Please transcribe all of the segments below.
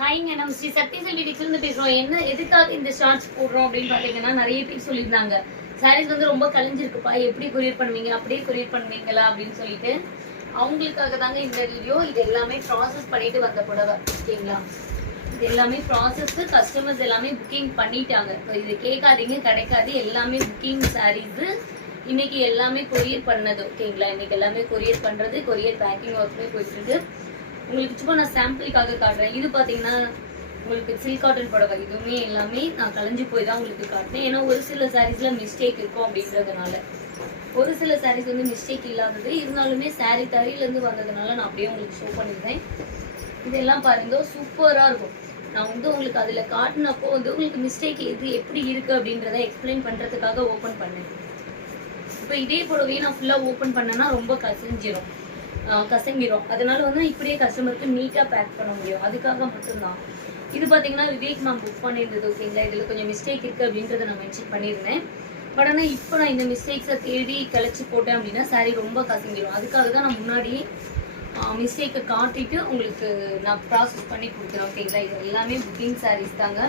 ஹாய்ங்க, நம்ம ஸ்ரீ சக்தி செல்வி இருந்து பேசுறோம். என்ன எதுக்காக இந்த ஷார்ட்ஸ் போடுறோம் அப்படின்னு பாத்தீங்கன்னா, நிறைய பேர் சொல்லியிருந்தாங்க சாரீஸ் வந்து ரொம்ப கலைஞ்சிருக்குப்பா, எப்படி கொரியர் பண்ணுவீங்க, அப்படியே கொரியர் பண்ணுவீங்களா அப்படின்னு சொல்லிட்டு அவங்களுக்காக தாங்க இந்த வீடியோ. இது எல்லாமே ப்ராசஸ் பண்ணிட்டு வந்த புடவை, ஓகேங்களா? இது எல்லாமே ப்ராசஸ், கஸ்டமர்ஸ் எல்லாமே புக்கிங் பண்ணிட்டாங்க. இது கேட்காதீங்க, கிடைக்காது. எல்லாமே புக்கிங் சாரீஸ் இன்னைக்கு எல்லாமே கொரியர் பண்ணது, ஓகேங்களா? இன்னைக்கு எல்லாமே கொரியர் பண்றது, கொரியர் பேக்கிங் ஒர்க்குமே போயிட்டு இருக்கு. உங்களுக்கு சும்மா நான் சாம்பிளுக்காக காட்டுறேன். இது பாத்தீங்கன்னா உங்களுக்கு சில்க் காட்டன் புடவை. இதுவுமே எல்லாமே நான் கலைஞ்சு போய் தான் உங்களுக்கு காட்டினேன். ஏன்னா ஒரு சில சாரீஸ்ல மிஸ்டேக் இருக்கும் அப்படின்றதுனால. ஒரு சில சாரீஸ் வந்து மிஸ்டேக் இல்லாதது இருந்தாலுமே சாரீ தறியில இருந்து வந்ததுனால நான் அப்படியே உங்களுக்கு ஷோ பண்ணியிருந்தேன். இதெல்லாம் பாருங்க, சூப்பரா இருக்கும். நான் வந்து உங்களுக்கு அதுல காட்டினப்போ வந்து உங்களுக்கு மிஸ்டேக் எது எப்படி இருக்கு அப்படின்றத எக்ஸ்பிளைன் பண்றதுக்காக ஓபன் பண்ணேன். இப்போ இதே புடவையை நான் ஃபுல்லா ஓபன் பண்ணேன்னா ரொம்ப கசங்கிரும். அதனால வந்து இப்படியே கஸ்டமருக்கு நீட்டா பேக் பண்ண முடியும். அதுக்காக மட்டும்தான். இது பாத்தீங்கன்னா விவேக் மேம் புக் பண்ணியிருந்தது, ஓகேங்களா? இதுல கொஞ்சம் மிஸ்டேக் இருக்கு அப்படின்றத நான் மென்ஷன் பண்ணியிருந்தேன். பட் ஆனால் இப்போ நான் இந்த மிஸ்டேக்ஸை தேடி கழிச்சு போட்டேன் அப்படின்னா சாரீ ரொம்ப கசங்கிடும். அதுக்காக தான் நான் முன்னாடியே மிஸ்டேக்கை காட்டிட்டு உங்களுக்கு நான் ப்ராசஸ் பண்ணி கொடுக்குறேன், ஓகேங்களா? இது எல்லாமே புக்கிங் சாரீஸ் தாங்க.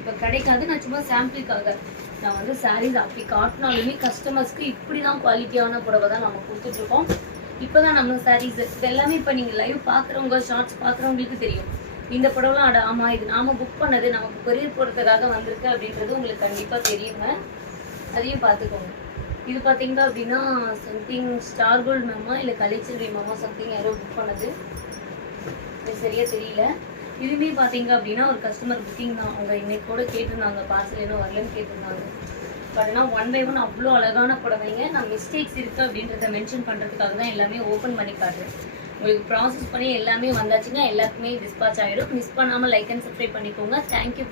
இப்போ கிடைக்காது. நான் சும்மா சாம்பிளுக்காக நான் வந்து சாரீஸ் அப்படி காட்டினாலுமே கஸ்டமர்ஸ்க்கு இப்படி தான் குவாலிட்டியான புடவை தான் நம்ம கொடுத்துட்ருக்கோம். இப்போதான் நம்ம சாரீஸ் இதெல்லாமே இப்போ நீங்கள் லைவ் பார்க்குறவங்க, ஷார்ட்ஸ் பார்க்குறவங்களுக்கு தெரியும். இந்த படம்லாம் ஆமாம், இது நாம புக் பண்ணது, நமக்கு கொரியர் போடுறதுக்காக வந்திருக்கு அப்படின்றது உங்களுக்கு கண்டிப்பாக தெரியுங்க. அதையும் பார்த்துக்கோங்க. இது பார்த்தீங்க அப்படின்னா சம்திங் ஸ்டார் கோல்ட் மேமா இல்லை கலைச்செல்வி மேமா சம்திங் யாரோ புக் பண்ணது, இது சரியா தெரியல. இதுவுமே பார்த்தீங்க அப்படின்னா ஒரு கஸ்டமர் புக்கிங் தான். அவங்க இன்னைக்கு கூட கேட்டிருந்தாங்க, பார்சல் இன்னும் வரலன்னு கேட்டிருந்தாங்க. பட் ஆனால் 1 by 1 அவ்வளோ அழகான புடவைங்க. நான் மிஸ்டேக்ஸ் இருக்குது அப்படின்றத மென்ஷன் பண்ணுறதுக்காக தான் எல்லாமே ஓப்பன் பண்ணி காட்டுறேன். உங்களுக்கு ப்ராசஸ் பண்ணி எல்லாமே வந்தாச்சுங்க. எல்லாத்துக்குமே டிஸ்பாச் ஆகிடும். மிஸ் பண்ணாமல் லைக் அண்ட் சப்ஸ்கிரைப் பண்ணிக்கோங்க. தேங்க்யூ.